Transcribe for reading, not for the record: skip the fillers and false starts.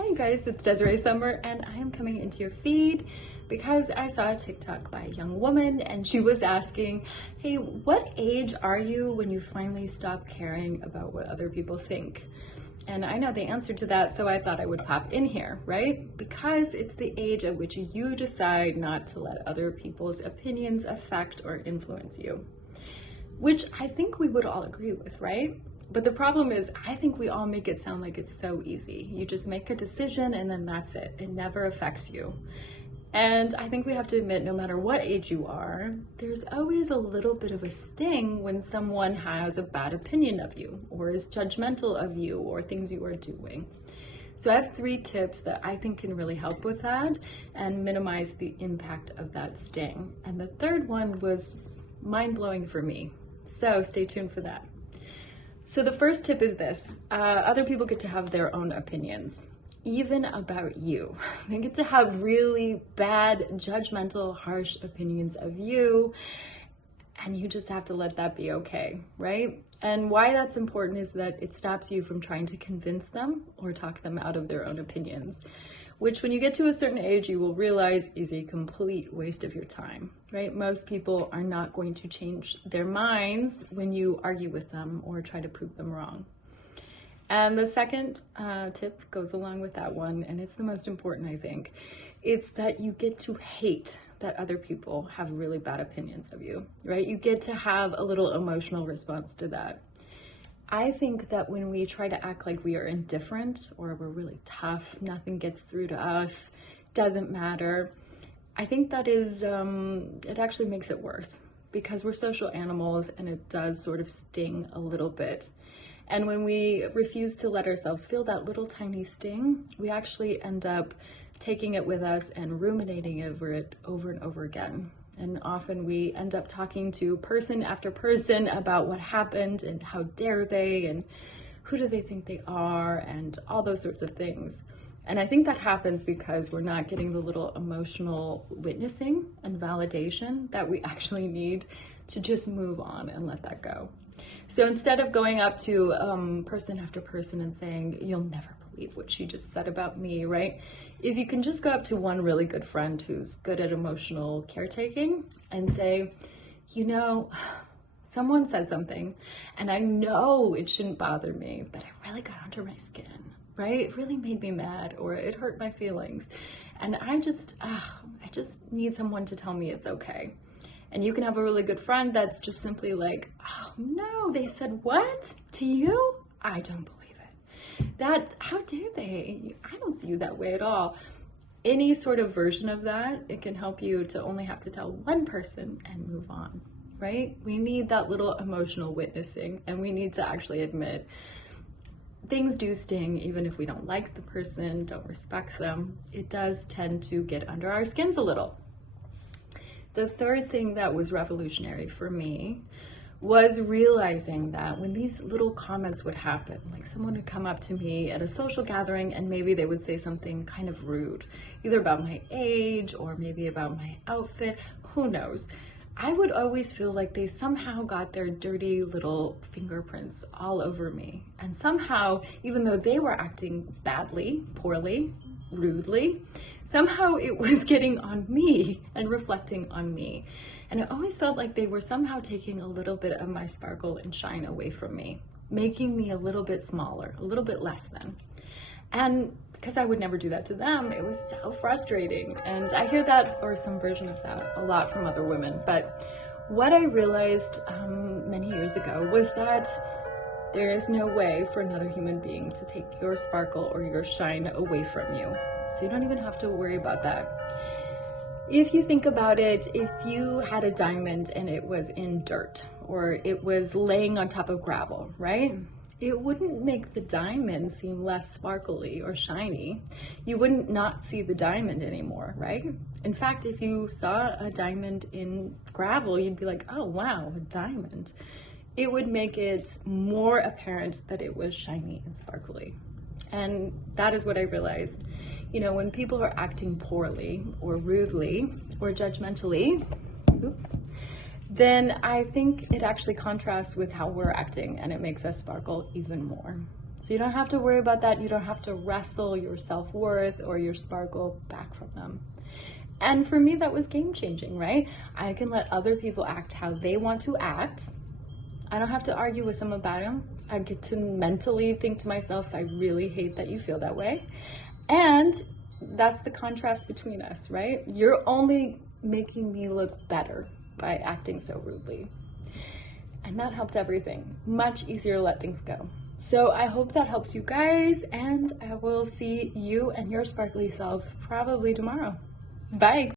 Hi guys, it's Desiree Summer and I am coming into your feed because I saw a TikTok by a young woman and she was asking, hey, what age are you when you finally stop caring about what other people think? And I know the answer to that, so I thought I would pop in here, right? Because it's the age at which you decide not to let other people's opinions affect or influence you, which I think we would all agree with, right? But the problem is, I think we all make it sound like it's so easy. You just make a decision and then that's it. It never affects you. And I think we have to admit, no matter what age you are, there's always a little bit of a sting when someone has a bad opinion of you or is judgmental of you or things you are doing. So I have 3 tips that I think can really help with that and minimize the impact of that sting. And the third one was mind-blowing for me. So stay tuned for that. So the first tip is this, other people get to have their own opinions, even about you. They get to have really bad, judgmental, harsh opinions of you, and you just have to let that be okay, right? And why that's important is that it stops you from trying to convince them or talk them out of their own opinions, which when you get to a certain age, you will realize is a complete waste of your time, right? Most people are not going to change their minds when you argue with them or try to prove them wrong. And the second tip goes along with that one, and it's the most important, I think. It's that you get to hate that other people have really bad opinions of you, right? You get to have a little emotional response to that. I think that when we try to act like we are indifferent or we're really tough, nothing gets through to us, doesn't matter, I think that is, it actually makes it worse because we're social animals and it does sort of sting a little bit. And when we refuse to let ourselves feel that little tiny sting, we actually end up taking it with us and ruminating over it over and over again. And often we end up talking to person after person about what happened and how dare they and who do they think they are and all those sorts of things. And I think that happens because we're not getting the little emotional witnessing and validation that we actually need to just move on and let that go. So instead of going up to person after person and saying, you'll never believe what she just said about me, right? If you can just go up to one really good friend who's good at emotional caretaking and say, you know, someone said something and I know it shouldn't bother me, but it really got under my skin, right? It really made me mad or it hurt my feelings. And I just need someone to tell me it's okay. And you can have a really good friend that's just simply like, oh no, they said what? To you? I don't believe that, how dare they? I don't see you that way at all. Any sort of version of that, it can help you to only have to tell one person and move on, right? We need that little emotional witnessing and we need to actually admit things do sting even if we don't like the person, don't respect them. It does tend to get under our skins a little. The third thing that was revolutionary for me was realizing that when these little comments would happen, like someone would come up to me at a social gathering and maybe they would say something kind of rude, either about my age or maybe about my outfit, who knows. I would always feel like they somehow got their dirty little fingerprints all over me. And somehow, even though they were acting badly, poorly, rudely, somehow it was getting on me and reflecting on me. And it always felt like they were somehow taking a little bit of my sparkle and shine away from me, making me a little bit smaller, a little bit less than. And because I would never do that to them, it was so frustrating. And I hear that, or some version of that, a lot from other women. But what I realized many years ago was that there is no way for another human being to take your sparkle or your shine away from you. So you don't even have to worry about that. If you think about it, if you had a diamond and it was in dirt or it was laying on top of gravel, right? It wouldn't make the diamond seem less sparkly or shiny. You wouldn't not see the diamond anymore, right? In fact, if you saw a diamond in gravel, you'd be like, oh wow, a diamond. It would make it more apparent that it was shiny and sparkly. And that is what I realized. You know, when people are acting poorly or rudely or judgmentally, then I think it actually contrasts with how we're acting and it makes us sparkle even more. So you don't have to worry about that. You don't have to wrestle your self-worth or your sparkle back from them. And for me, that was game-changing, right? I can let other people act how they want to act. I don't have to argue with them about it. I get to mentally think to myself, I really hate that you feel that way. And that's the contrast between us, right? You're only making me look better by acting so rudely. And that helped everything. Much easier to let things go. So I hope that helps you guys, and I will see you and your sparkly self probably tomorrow. Bye.